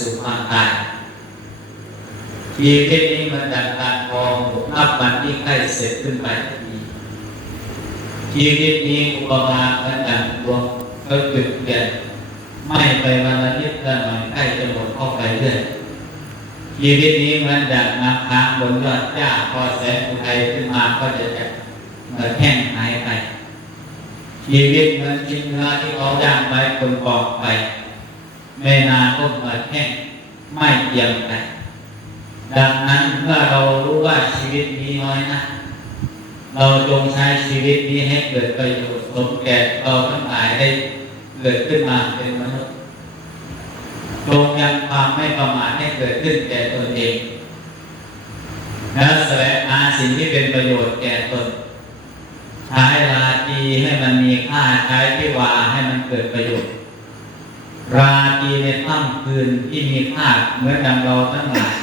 สู่ควาตายชีวิตนี้มันดังการพองนับวันที่ใกล้เสร็จขึ้นไปทีชีวิตนี้อุปมาเหมือนดังดวงก็จุดเด่นไม่ไปวันละนิดละหน่อยใกล้จะหมดเข้าไปเรื่อยชีวิตนี้มันดังน้ำค้างบนยอดหญ้าพอแสงอุทัยขึ้นมาก็จะจะมือนแห้งหายไปชีวิตมือนชิ้นเนื้อที่เขาย่างไว้บนกองไฟ ไม่นานก็เหมือนแห้งไม่เกี่ยมไปดังนั้นเมื่อเรารู้ว่าชีวิตนี้น้อยนะเราจงใช้ชีวิตนี้ให้เกิดประโยชน์สมแก่เราทั้งหลายได้เกิดขึ้นมาเป็นมนุษย์จงยังความไม่ประมาทให้เกิดขึ้นแก่ตนเองและแสวงหาสิ่งที่เป็นประโยชน์แก่ตนใช้ราตีให้มันมีค่าใช้พิวาให้มันเกิดประโยชน์ ราตรีในค่ำคืนที่มีค่าเหมือนดังเราทั้งหลาย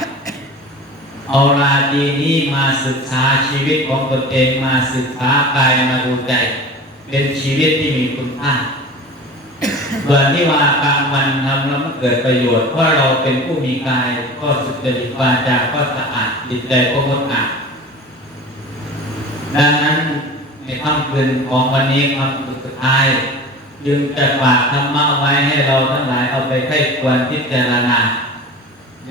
เอาราตรีนี้มาศึกษาชีวิตของตนเองมาศึกษากายมาดูใจ เป็นชีวิตที่มีคุณค่าส่วนที่ว่ากลางวันทำแล้วมันเกิดประโยชน์เพราะเราเป็นผู้มีกายก็สุจริตวาจาก็สะอาดจิตใจก็งดงามดังนั้นในค่ำคืนของวันนี้ความสุดท้าย จึงจะฝากธรรมะไว้ให้เราทั้งหลายเอาไปใคร่ควรพิจารณา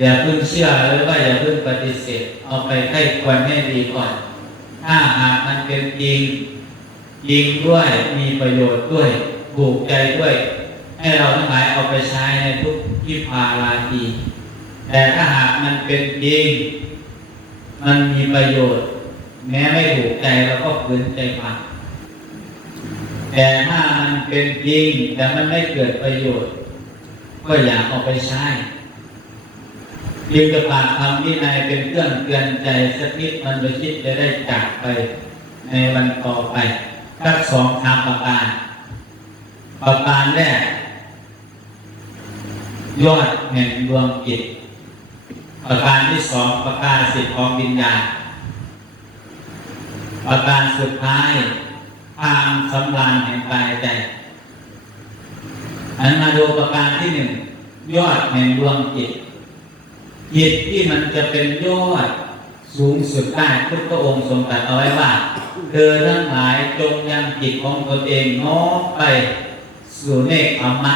อย่าเพิ่งเชื่อหรือว่าอย่าเพิ่งปฏิเสธเอาไปใคร่ควรให้ดีก่อน ถ้าหากมันเป็นจริงจริงด้วยมีประโยชน์ด้วยถูกใจด้วย ให้เราทั้งหลายเอาไปใช้ในทุกที่พาลาทีแต่ถ้าหากมันเป็นจริง มันมีประโยชน์ แม้ไม่ถูกใจเราก็ฝืนใจฟัง แต่ถ้ามันเป็นจริง แต่มันไม่เกิดประโยชน์ ก็อย่าเอาไปใช้ยึงจะฝากคำวินัยเป็นเครื่องเตือนใจสักนิดมันจะคิดจะได้จากไป ในวันต่อไปทักสองทางประการประการแรกยอดแห่งดวงจิตประการที่สองประการสิทธิของวิญญาณประการสุดท้าย ทางสำราญแห่งกายใจ อันมาดูประการที่หนึ่งยอดแห่งดวงจิตจิตที่มันจะเป็นยอดสูงสุดได้พุทธองค์ทรงตรัสเอาไว้ว่า เธอทั้งหลายจงยังจิตของตนเองน้อมไปสู่เนคขมะ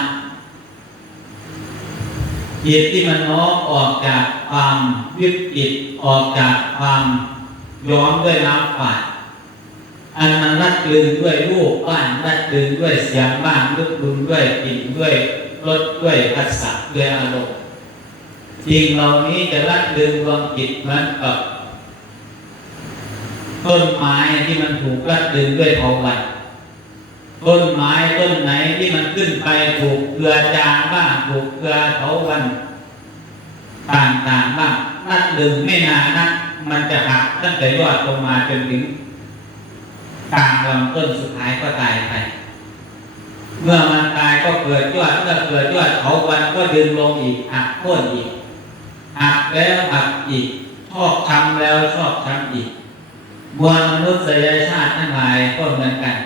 จิตที่มันน้อมออกจากความยึดจิตออกจากความย้อมด้วยน้ำฝาด อันมันรัดกลืนด้วยรูปบ้านรัดกลืนด้วยเสียงบ้างรัดกลืนด้วยกลิ่นด้วยรสด้วยภาษาด้วยอารมณ์สิ่งเหล่านี้จะรัดดึงดวงจิตเหมือนกับต้นไม้ที่มันถูกรัดดึงด้วยเถาวัลย์ต้นไม้ต้นไหนที่มันขึ้นไปถูกเกลือจางบ้างถูกเกลือเถาวัลย์ต่างๆบ้างรัดดึงไม่นานนะมันจะหักตั้งแต่ยอดลงมาจนถึง กลางลำต้นสุดท้ายก็ตายไป เมื่อมันตายก็เกิดยอดเมื่อเกิดยอดเถาวัลย์ก็ดึงลงอีกหักโค่นอีกหักแล้วหักอีกชอบทำแล้วชอบทำอีกมวลมนุษยชาติทั้งหลายก็เหมือนกัน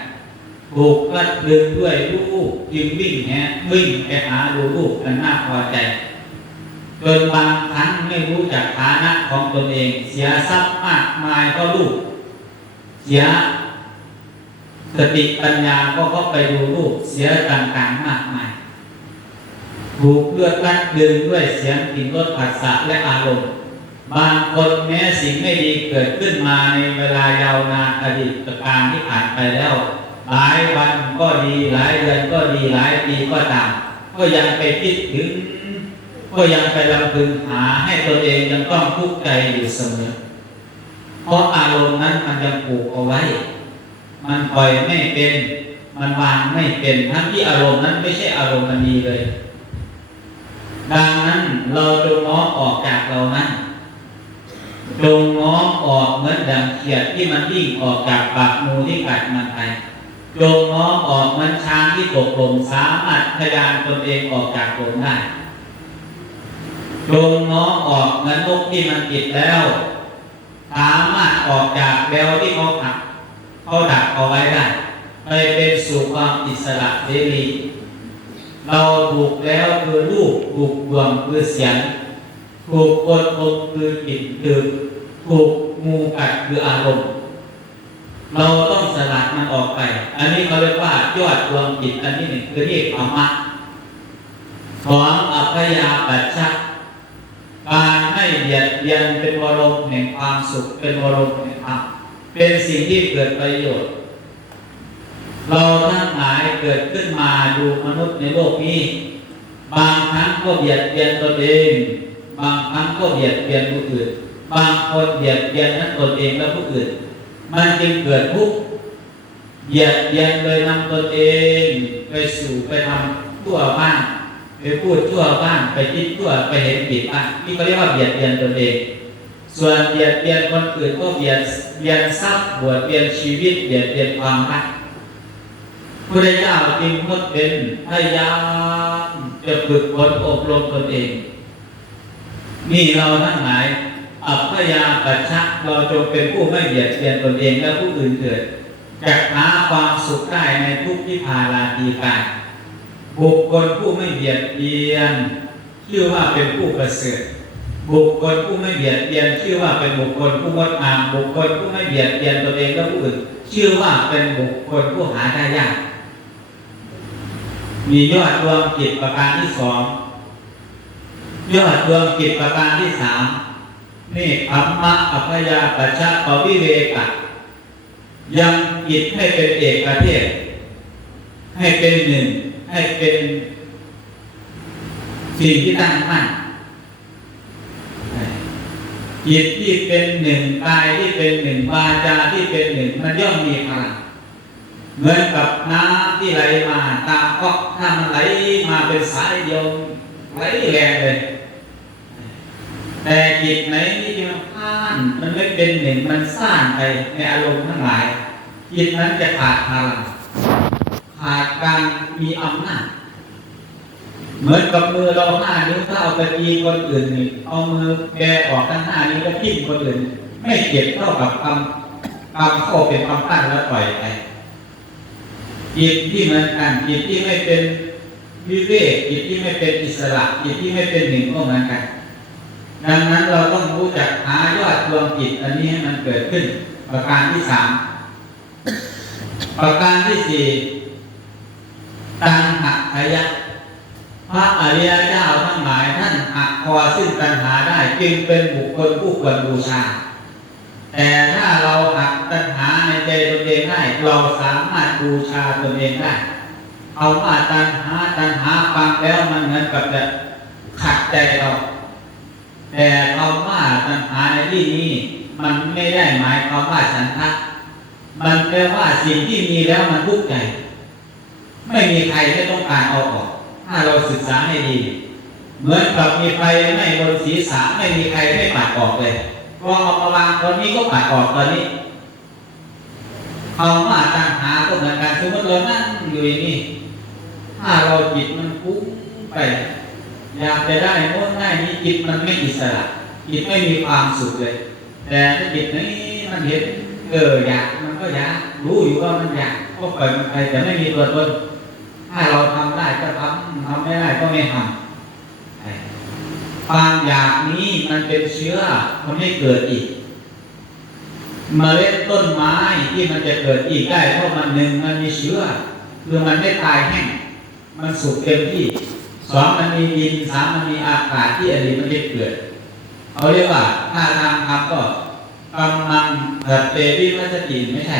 ถูกกัดดึงด้วยลูกจึงวิ่งแหวิ่งไปหาดูลูกกันน่าพอใจจนบางครั้งไม่รู้จักฐานะของตนเอง เสียทรัพย์มากมายก็ลูก เสีย สติปัญญาก็เข้าไปดูลูกเสียต่างๆมากมายถูกเลือดกัดดึงด้วยเสียงกลิ่นรสผัสสะและอารมณ์บางคนแม้สิ่งไม่ดีเกิดขึ้นมาในเวลายาวนานอดีตการที่ผ่านไปแล้ว หลายวันก็ดีหลายเดือนก็ดีหลายปีก็ตามก็ยังไปคิดถึง ก็ยังไปลำพึงหาให้ตนเองยังต้องทุกข์ใจอยู่เสมอเพราะอารมณ์นั้นมันยังผูกเอาไว้ มันปล่อยไม่เป็น มันวางไม่เป็นทั้งที่อารมณ์นั้นไม่ใช่อารมณ์มันดีเลย ดังนั้นเราจงน้อมออกจากเรานั้นจงน้อมออกเหมือนดังเขียดที่มันวิ่งออกจากปากงูที่กัดมันไปจงน้อมออกเหมือนช้างที่ตกล่มสามารถพยานตนเองออกจากหล่มได้จงน้อมออกเหมือนนกที่มันติดแล้ว สามารถออกจากแววที่เขาหัก เขาดักเอาไว้ได้ไปเป็นสู่ความอิสระเสรีเราถูกแล้วคือรูปถูกดวงคือเสียงถูกกดลมคือกลิ่นคือถูกงูกัดคืออารมณ์เราต้องสลัดมันออกไป อันนี้เขาเรียกว่ายอดดวงจิตอันที่หนึ่งคือเรียกธรรมะของอัพยาปัชชะการไม่เบียดเบียนเป็นวรมแห่งความสุขเป็นวรมแห่ง เป็นสิ่งที่เกิดประโยชน์ เราทั้งหลายเกิดขึ้นมาดูมนุษย์ในโลกนี้ บางครั้งก็เบียดเบียนตนเอง บางครั้งก็เบียดเบียนผู้อื่น บางคนเบียดเบียนทั้งตนเองและผู้อื่น มันจึงเกิดทุกข์เบียดเบียนเลยนำตนเองไปสู่ไปทำชั่วบ้างไปพูดชั่วบ้างไปคิดชั่วไปเห็นผิดบ้างนี่เขาเรียกว่าเบียดเบียนตนเอง ส่วนเบียดเบียนคนอื่นก็เบียดเบียนทรัพย์บวชเบียนชีวิตเบียดเบียนความรักพระเจ้าจึงงดเป็นพยายามจะฝึกฝนอบรมตนเอง นี่เราทั้งหลายอัพยาปัชชะเราจงเป็นผู้ไม่เบียดเบียนตนเองและผู้อื่นเถิดจะหาความสุขได้ในทุกที่พาลาตีการบุคคลผู้ไม่เบียดเบียนชื่อว่าเป็นผู้ประเสริฐ บุคคลผู้ไม่เบียดเบียนชื่อว่าเป็นบุคคลผู้งดงามบุคคลผู้ไม่เบียดเบียนตนเองและผู้อื่นชื่อว่าเป็นบุคคลผู้หาได้ยาก มียอดรวมจิตประการที่สองยอดรวมจิตประการที่สามนี่ธรรมะอัพยาปัชชะปวิเวกะยังจิตให้เป็นเอกเทศ ให้เป็นหนึ่งให้เป็นสิ่งที่ตั้งมั่น จิตที่เป็นหนึ่งกายที่เป็นหนึ่งวาจาที่เป็นหนึ่งมันย่อมมีพลังเหมือนกับน้ำที่ไหลมาตามก็ถ้ามันไหลมาเป็นสายโยงไหลแรงเลย แต่จิตไหนที่มันพานมันไม่เป็นหนึ่งมันซ่านไปในอารมณ์ทั้งหลายจิตนั้นจะขาดพลังขาดการมีอำนาจ เหมือนกับมือเราห้านิ้วถ้าเอาไปตีคนอื่นนี่เอามือแบออกทั้งห้านิ้วก็ทิ่มคนอื่น ไม่เจ็บเท่ากับกำกำเข้าเป็นกำปั้นแล้วปล่อยไปจิตที่เหมือนกันจิตที่ไม่เป็นวิเวกจิตที่ไม่เป็นอิสระจิตที่ไม่เป็นหนึ่งก็เหมือนกัน ดังนั้นเราต้องรู้จักหายอดรวมจิตอันนี้ให้มันเกิดขึ้น ประการที่สามประการที่สี่ตัณหขยะ พระอริยเจ้าทั้งหลายท่านหักคอซึ่งตัณหาได้จึงเป็นบุคคลผู้ควรบูชา แต่ถ้าเราหักตัณหาในใจตนเองได้เราสามารถบูชาตนเองได้เอาว่าตัณหาตัณหาฟังแล้วมันเหมือนกับจะขัดใจเรา แต่คำว่าตัณหาในที่นี้มันไม่ได้หมายความว่าฉันทะมันแปลว่าสิ่งที่มีแล้วมันทุกข์ใจ ไม่มีใครไม่ต้องการเอาออก ถ้าเราศึกษาให้ดี เหมือนกับมีไฟไม้บนศีรษะไม่มีใครไม่ปัดออกเลยพอเอามาวางตอนนี้ก็ปัดออกตอนนี้คำว่าตัณหาก็เหมือนกันสมมติเรานั่งอยู่อย่างนี้ถ้าเราจิตมันฟุ้งไปอยากจะได้โน้นได้นี้จิตมันไม่อิสระจิตไม่มีความสุขเลย แต่ถ้าจิตนี้มันเห็นเอออยากมันก็อยากรู้อยู่ว่ามันอยากก็ปล่อยมันไปแต่ไม่มีตัวตนถ้าเราทำได้ก็ทำ ทำไม่ได้ก็ไม่ทำความอยากนี้มันเป็นเชื้อมันไม่เกิดอีกมเมล็ดต้นไม้ที่มันจะเกิดอีกได้เพราะมันหนึ่งมันมีเชื้อคือมันไม่ตายแห้งมันสุกเต็มที่สองมันมีดินสามมันมีอากาศที่อันนี้มันจะเกิดเขาเรียกว่าถ้าทางทำก็กำลังเกิดเตวิวัสติไม่ใช่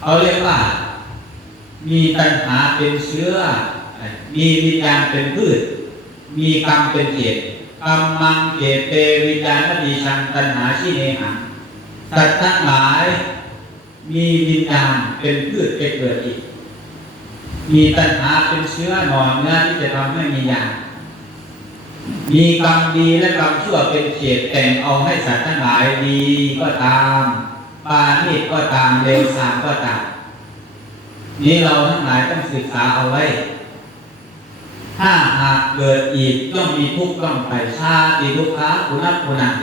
เขาเรียกว่า มีตัณหาเป็นเชื้อ มีวิญญาณเป็นพืช มีกรรมเป็นเหตุกรรมังเกเตวิญญาณดีชังตัณหาชิเนหังสัตว์ทั้งหลาย มีวิญญาณเป็นพืชเกิดอีก มีตัณหาเป็นเชื้อหน่อเนื้อที่จะทำให้มียางมีกรรมดีและกรรมชั่วเป็นเขตแต่งเอาให้สัตว์ทั้งหลายดีก็ตามปานิก็ตามเลวทรามก็ตามนี้เราทั้งหลายต้องศึกษาเอาไว้ ถ้าหากเกิดอีกต้องมีทุกข์ต้องไปชาติทุกข์คุณัคุณัง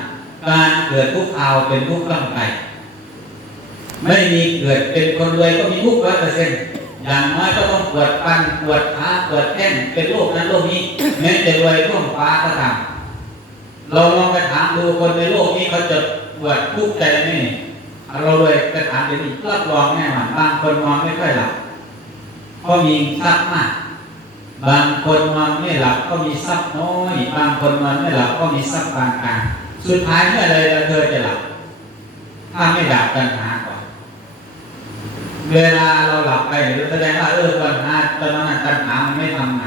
การเกิดทุกข์เอาเป็นทุกข์ต้องไป ไม่มีเกิดเป็นคนรวยก็มีทุกข์ร้อยเปอร์เซ็นต์อย่างน้อยก็ต้องปวดฟันปวดขาปวดแข้งเป็นโรคนั้นโรคนี้ แม้จะรวยร่วงฟ้าก็ตามเราลองไปถามดูคนในโลกนี้เขาจะปวดทุกข์ใจไหมเราเลยไปถามเดี๋ยวนี้รับรองแน่นอนบางคนนอนไม่ค่อยหลับเพราะมีทรัพย์มาก บางคนนอนไม่หลับก็มีทรัพย์น้อย บางคนนอนไม่หลับก็มีทรัพย์ปานกลางสุดท้ายเมื่อไรเราเธอจะหลับถ้าไม่ดับปัญหาก่อน เวลาเราหลับไปแสดงว่าเออปัญหาตอนนั้นปัญหามันไม่ทำงาน